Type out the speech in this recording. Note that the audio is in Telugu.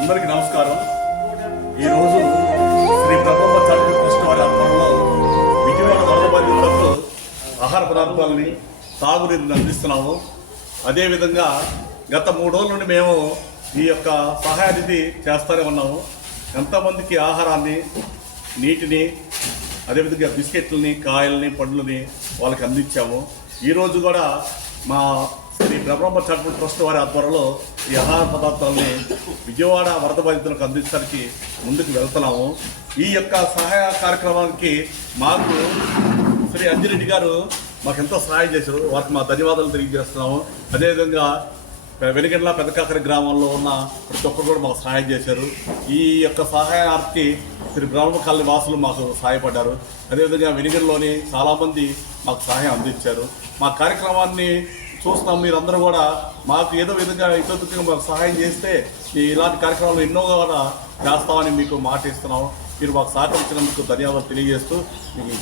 అందరికీ నమస్కారం. ఈరోజు శ్రీ బ్రహ్మ చార్య కృష్ణ వారి విజయవాడ వరద బాధితులకు ఆహార పదార్థాలని తాగునీరుని అందిస్తున్నాము. అదేవిధంగా గత మూడు రోజుల నుండి మేము ఈ యొక్క సహాయ నిధి చేస్తూనే ఉన్నాము. ఎంతమందికి ఆహారాన్ని నీటిని అదేవిధంగా బిస్కెట్లని కాయల్ని పండ్లని వాళ్ళకి అందించాము. ఈరోజు కూడా మా బ్రహ్మ చారిటబుల్ ట్రస్ట్ వారి ఆధ్వర్యంలో ఈ ఆహార పదార్థాలని విజయవాడ వరద బాధితులకు అందించడానికి ముందుకు వెళ్తున్నాము. ఈ యొక్క సహాయ కార్యక్రమానికి మాకు శ్రీ అంజిరెడ్డి గారు మాకు ఎంతో సహాయం చేశారు. వారికి మా ధన్యవాదాలు తెలియజేస్తున్నాము. అదేవిధంగా వెనుగండ్ల పెదకాకరి గ్రామంలో ఉన్న ప్రతి ఒక్కరు కూడా మాకు సహాయం చేశారు. ఈ యొక్క సహాయార్థి శ్రీ బ్రహ్మ కాలనీ వాసులు మాకు సహాయపడ్డారు. అదేవిధంగా వెనుగండ్లోని చాలామంది మాకు సహాయం అందించారు. మా కార్యక్రమాన్ని చూస్తున్నాం మీరందరూ కూడా. మాకు ఏదో విధంగా ఇతరులకు మాకు సహాయం చేస్తే ఇలాంటి కార్యక్రమాలు ఎన్నో కూడా చేస్తామని మీకు మాట ఇస్తున్నాం. మీరు మాకు సహకరించినందుకు ధన్యవాదాలు తెలియజేస్తూ మీకు